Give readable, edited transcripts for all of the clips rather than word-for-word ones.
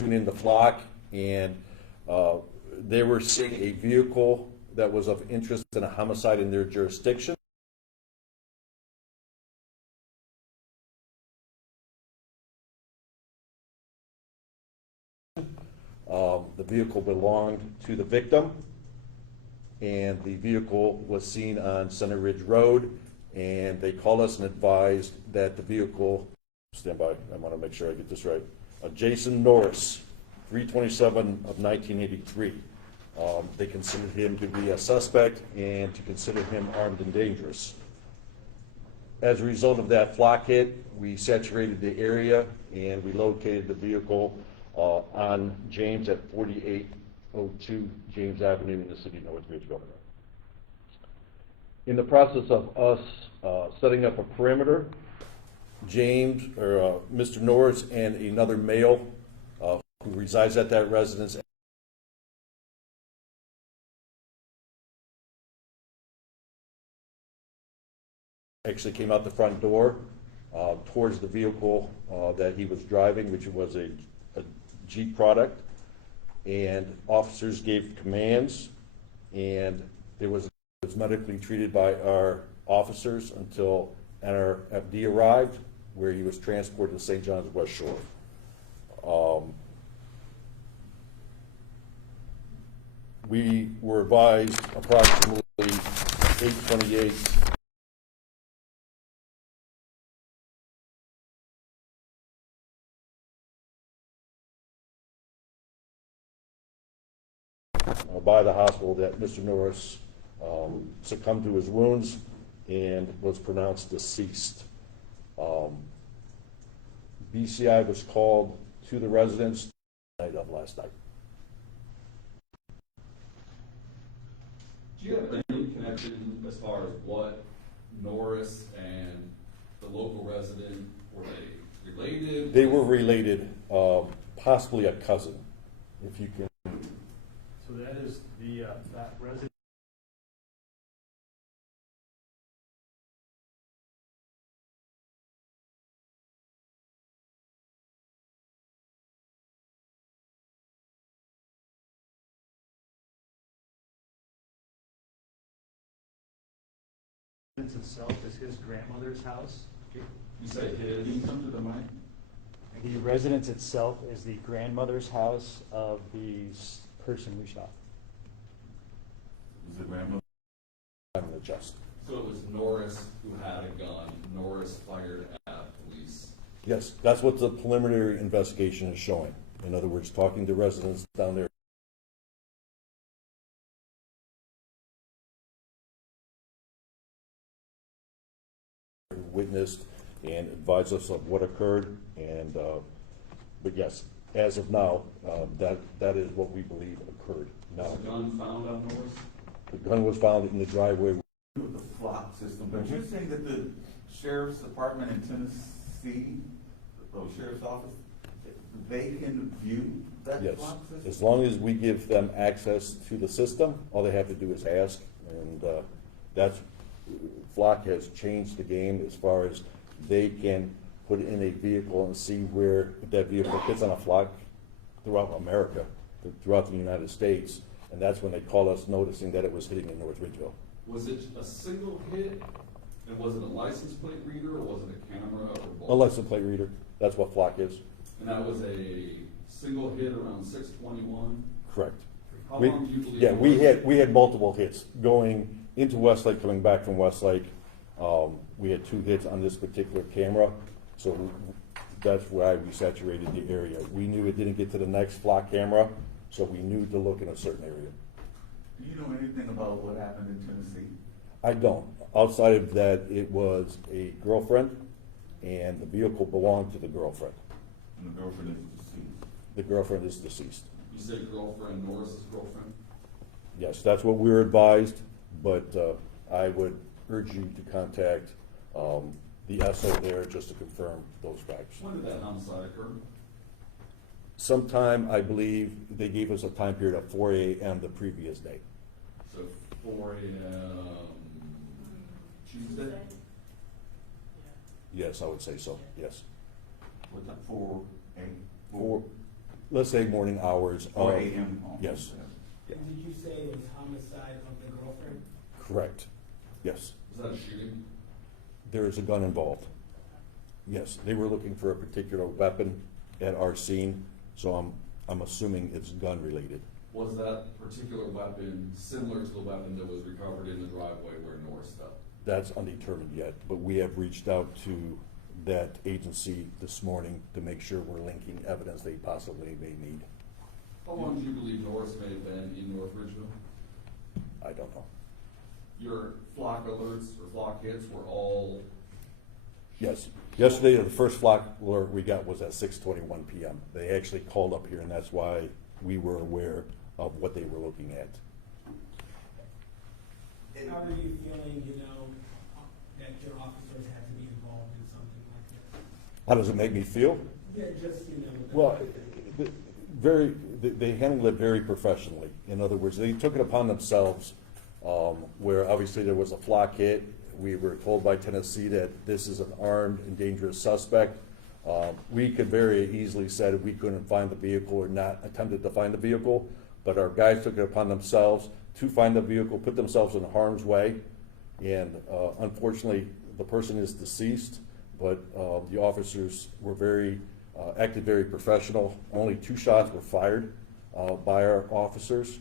tune in the flock, and they were seeing a vehicle that was of interest in a homicide in their jurisdiction. The vehicle belonged to the victim, and the vehicle was seen on Center Ridge Road, and they called us and advised that the vehicle, stand by, I want to make sure I get this right, Jason Norris, 327 of 1983. They considered him to be a suspect and to consider him armed and dangerous. As a result of that flock hit, we saturated the area and we located the vehicle on James at 4802 James Avenue in the city of North Ridgeville. In the process of us setting up a perimeter, James, or Mr. Norris, and another male who resides at that residence actually came out the front door towards the vehicle that he was driving, which was a Jeep product, and officers gave commands, and it was medically treated by our officers until NRFD arrived, where he was transported to St. John's West Shore. We were advised approximately 8:28 by the hospital that Mr. Norris succumbed to his wounds and was pronounced deceased. BCI was called to the residence of last night. Do you have any connection as far as what Norris and the local resident, were they related? They were related, possibly a cousin, if you can. So that is the that resident. Itself is his grandmother's house. You say his? Can you come to the mic? The residence itself is the grandmother's house of the person we shot. Is the grandmother? I'm going to adjust. So it was Norris who had a gun. Norris fired at police. Yes, that's what the preliminary investigation is showing. In other words, talking to residents down there. Witnessed and advised us of what occurred, and but yes, as of now, that is what we believe occurred. Now, Was the gun found on Norris? the gun was found in the driveway. With the flock system, but you're saying that the sheriff's department in Tennessee, or sheriff's office, they can view that Yes, flock system? as long as we give them access to the system, all they have to do is ask, and that's Flock has changed the game as far as they can put in a vehicle and see where that vehicle fits on a flock throughout America, throughout the United States, and that's when they called us noticing that it was hitting in North Ridgeville. Was it a single hit? And was it a license plate reader or was it a camera or both? A license plate reader, that's what Flock is. And that was a single hit around 621? Correct. How long do you believe? Yeah, it was? we had multiple hits going into Westlake, coming back from Westlake. We had 2 hits on this particular camera, so that's why we saturated the area. We knew it didn't get to the next Flock camera, so we knew to look in a certain area. Do you know anything about what happened in Tennessee? I don't. Outside of that, it was a girlfriend, and the vehicle belonged to the girlfriend. And the girlfriend is deceased. The girlfriend is deceased. You said girlfriend, Norris's girlfriend? Yes, that's what we were advised, but I would urge you to contact the SO there just to confirm those facts. When did that homicide occur? Sometime, I believe, they gave us a time period of 4 a.m. the previous day. So 4 a.m. Tuesday? Yes, I would say so, yes. What time? 4 a.m. let's say morning hours. Or of- AM? Yes. Yeah. And did you say it was homicide of the girlfriend? Correct, yes. Was that a shooting? There is a gun involved. Yes, they were looking for a particular weapon at our scene, so I'm assuming it's gun related. Was that particular weapon similar to the weapon that was recovered in the driveway where Norris stepped? That's undetermined yet, but we have reached out to that agency this morning to make sure we're linking evidence they possibly may need. How long do you believe Norris may have been in North Ridgeville? I don't know. Your flock alerts or flock hits were all, Yes, yesterday, the first flock alert we got was at 6:21 PM. They actually called up here, and that's why we were aware of what they were looking at. How are you feeling, that your officers had to be involved in something like this? How does it make me feel? Yeah, just, with the- Well, they handled it very professionally. In other words, they took it upon themselves, where obviously there was a flock hit. We were told by Tennessee that this is an armed and dangerous suspect. We could very easily said we couldn't find the vehicle or not attempted to find the vehicle, but our guys took it upon themselves to find the vehicle, put themselves in harm's way, and unfortunately, the person is deceased, but the officers were acted very professional. Only 2 shots were fired by our officers.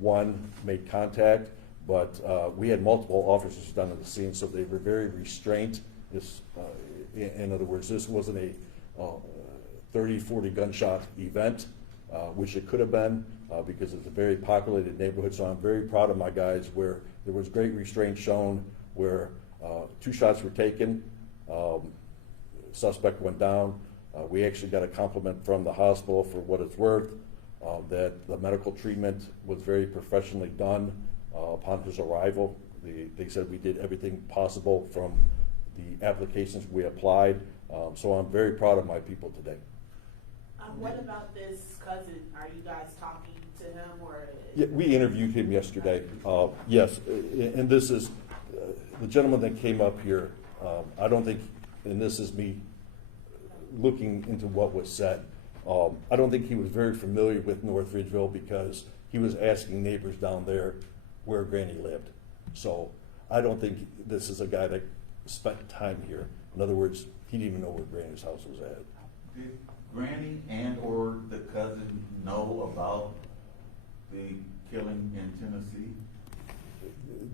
One made contact, but we had multiple officers down at the scene, so they were very restrained. In other words, this wasn't a 30, 40 gunshot event, which it could have been, because it's a very populated neighborhood. So I'm very proud of my guys where there was great restraint shown, where 2 shots were taken, suspect went down. We actually got a compliment from the hospital for what it's worth, that the medical treatment was very professionally done upon his arrival. They said we did everything possible from the applications we applied. So I'm very proud of my people today. What about this cousin? Are you guys talking to him or? Yeah, we interviewed him yesterday. Yes, and this is, the gentleman that came up here, I don't think, and this is me looking into what was said, I don't think he was very familiar with North Ridgeville because he was asking neighbors down there where Granny lived. So I don't think this is a guy that spent time here. In other words, he didn't even know where Granny's house was at. Did Granny and or the cousin know about the killing in Tennessee?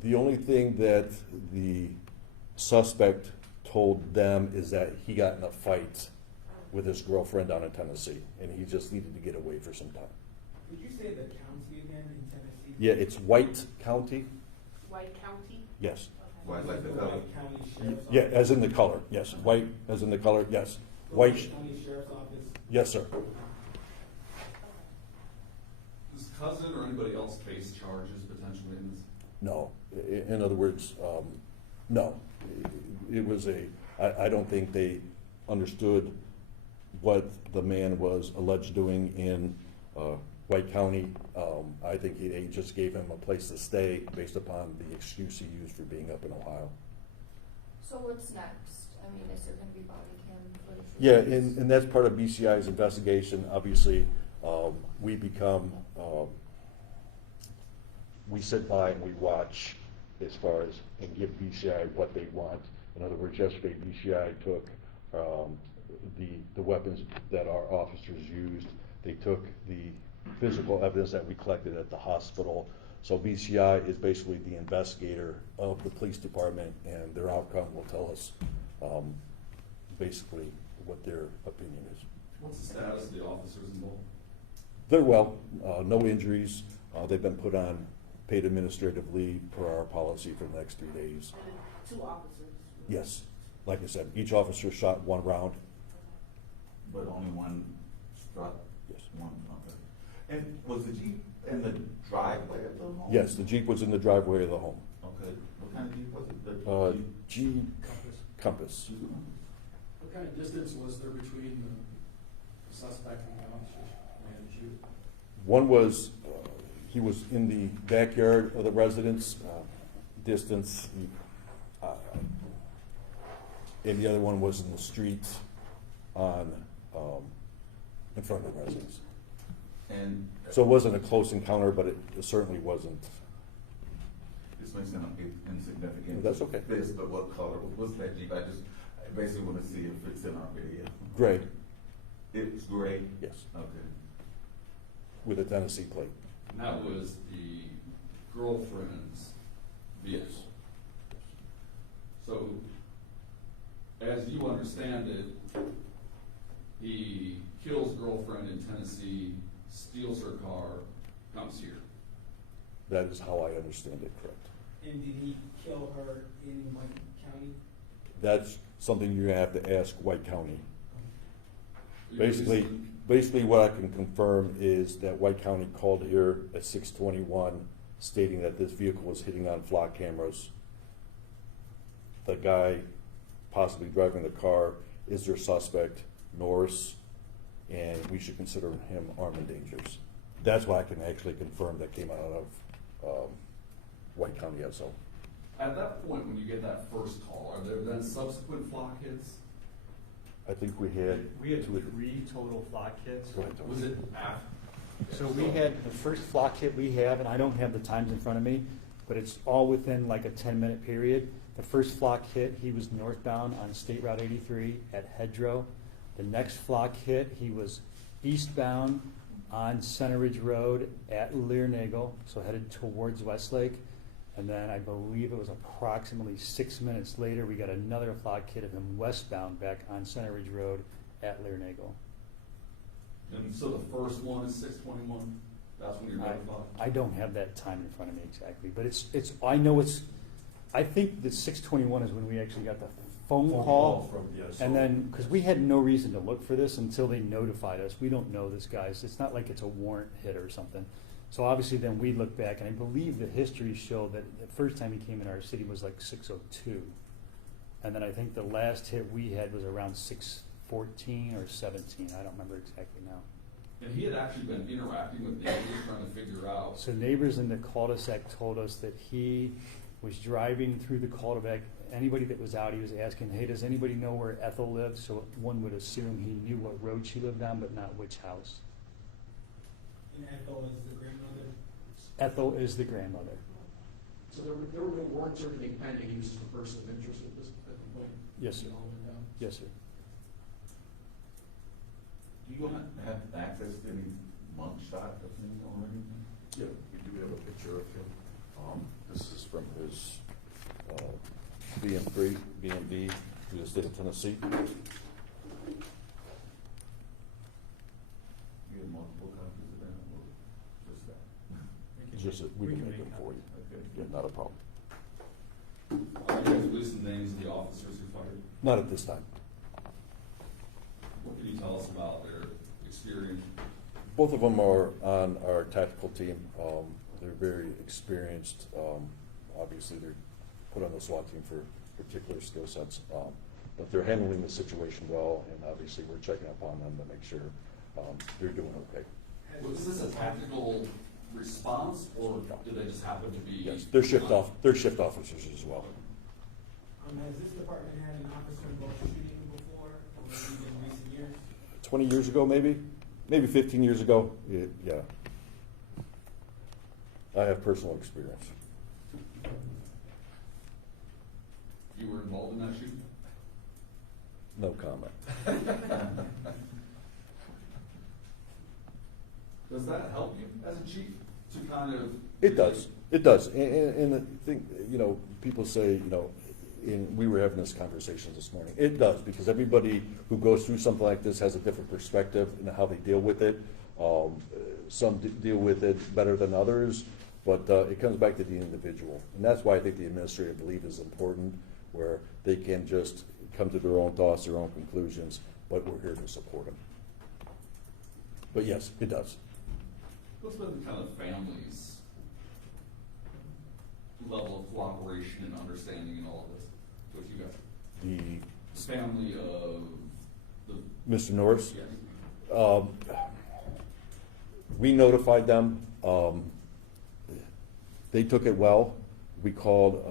The only thing that the suspect told them is that he got in a fight with his girlfriend down in Tennessee, and he just needed to get away for some time. Did you say the county again in Tennessee? Yeah, it's White County, White County? yes. White like the The color. White County Sheriff's Office? Yeah, as in the color, yes. White as in the color, yes. White, County Sheriff's Office? yes, sir. does cousin or anybody else face charges potentially in this? No. In other words, no. It was I don't think they understood what the man was alleged doing in White County. I think they just gave him a place to stay based upon the excuse he used for being up in Ohio. So what's next? I mean, is there gonna be body cam footage? Yeah, and that's part of BCI's investigation. Obviously, we become, we sit by and we watch as far as, and give BCI what they want. In other words, yesterday BCI took the weapons that our officers used. They took the physical evidence that we collected at the hospital. So BCI is basically the investigator of the police department, and their outcome will tell us basically what their opinion is. What's the status of the officers involved? They're well, no injuries. They've been put on paid administrative leave per our policy for the next 3 days. And the 2 officers? Yes, like I said, each officer shot 1 round. But only one struck? Yes. One, okay. And was the Jeep in the driveway of the home? Yes, the Jeep was in the driveway of the home. Okay, what kind of Jeep was it? The Jeep Compass. Compass. What kind of distance was there between the suspect and the officers when they had to shoot? One was, he was in the backyard of the residence, distance, and the other one was in the street on in front of the residence. And So it wasn't a close encounter, but it certainly wasn't. this may sound insignificant. That's okay. This, but what color, what's that Jeep? I basically want to see if it's in our video. Gray, It's gray? yes, Okay. with a Tennessee plate. And that was the girlfriend's vehicle. So, as you understand it, he kills girlfriend in Tennessee, steals her car, comes here. That is how I understand it, correct. And did he kill her in White County? That's something you have to ask White County. You Basically what I can confirm is that White County called here at 6:21 stating that this vehicle was hitting on flock cameras. The guy possibly driving the car is their suspect, Norris, and we should consider him armed and dangerous. That's what I can actually confirm that came out of White County SO. At that point, when you get that first call, are there then subsequent flock hits? I think we had. We had two or 3 total flock hits. Go ahead, Tony. Was it after? So we had the first flock hit we have, and I don't have the times in front of me, but it's all within like a 10-minute period. The first flock hit, he was northbound on State Route 83 at Hedgerow. The next flock hit, he was eastbound on Center Ridge Road at Learnagle, so headed towards Westlake. And then I believe it was approximately 6 minutes later, we got another flock hit of him westbound back on Center Ridge Road at Learnagle. And so the first one is 6:21? That's when you're notified? I don't have that time in front of me exactly, but I think that 6:21 is when we actually got the phone call. from the SO. And then, because we had no reason to look for this until they notified us. We don't know this, guys. It's not like it's a warrant hit or something. So obviously then we look back, and I believe the history showed that the first time he came in our city was like 6:02. And then I think the last hit we had was around 6:14 or 17. I don't remember exactly now. And he had actually been interacting with neighbors, trying to figure out. So neighbors in the cul-de-sac told us that he was driving through the cul-de-sac. Anybody that was out, he was asking, hey, does anybody know where Ethel lives? So one would assume he knew what road she lived on, but not which house. And Ethel is the grandmother? Ethel is the grandmother. So there were no warrants or anything pending, he was just a person of interest at the point? Yes, sir. It all went down? Yes, sir. Do you have access to any mug shot of him or anything? Yeah, we do have a picture of him. This is from his BMV through the state of Tennessee. You have multiple copies of that or just that? It's just that we can make them for you. Okay. Yeah, not a problem. Are you guys releasing names of the officers who fired? Not at this time. What can you tell us about their experience? Both of them are on our tactical team. They're very experienced. Obviously, they're put on the SWAT team for particular skill sets. But they're handling the situation well, and obviously we're checking up on them to make sure they're doing okay. Was this a tactical response, or did they just happen to be? Yes, they're shift officers as well. Has this department had an officer involved shooting before, or maybe in recent years? 20 years ago, maybe 15 years ago. Yeah. I have personal experience. You were involved in that shooting? No comment. Does that help you as a chief to kind of? It does. It does. And I think, people say, and we were having this conversation this morning. It does, because everybody who goes through something like this has a different perspective in how they deal with it. Some deal with it better than others, but it comes back to the individual. And that's why I think the administrative leave is important, where they can just come to their own thoughts, their own conclusions, but we're here to support them. But yes, it does. What's been kind of family's level of cooperation and understanding in all of this with you guys? The family of the. Mr. Norris? Yeah. We notified them. They took it well. We called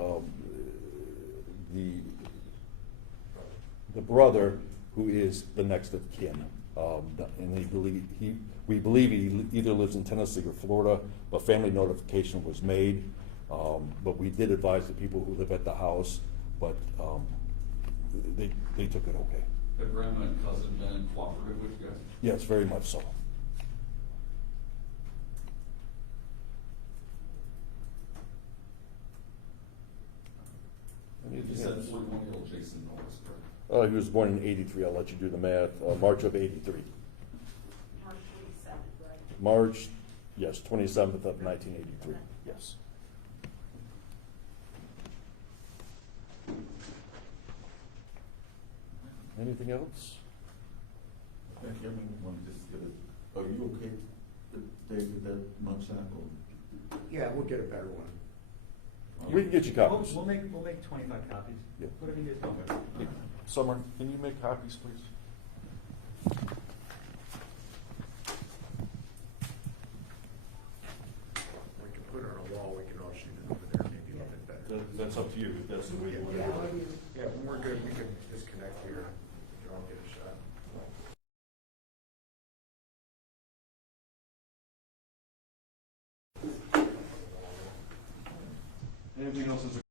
the brother, who is the next of kin. And we believe he either lives in Tennessee or Florida, but family notification was made. But we did advise the people who live at the house, but they took it okay. Have grandma and cousin been cooperative with you guys? Yes, very much so. You Anything said else? 41-year-old Jason Norris, correct? He was born in '83. I'll let you do the math. March of '83. March 27th, right? March, yes, 27th of 1983. Yes. Anything else? Thank you. I want to just get a, are you okay, Dave, with that mugshot? Yeah, we'll get a better one. We can get you copies. We'll make 25 copies. Yeah. Whatever you guys want. Summer, can you make copies, please? We can put it on a wall, we can all shoot it over there, maybe a little bit better. That's up to you, if that's the way you want to do it. Yeah, when we're good, we can disconnect here, we can all get a shot. Anything else is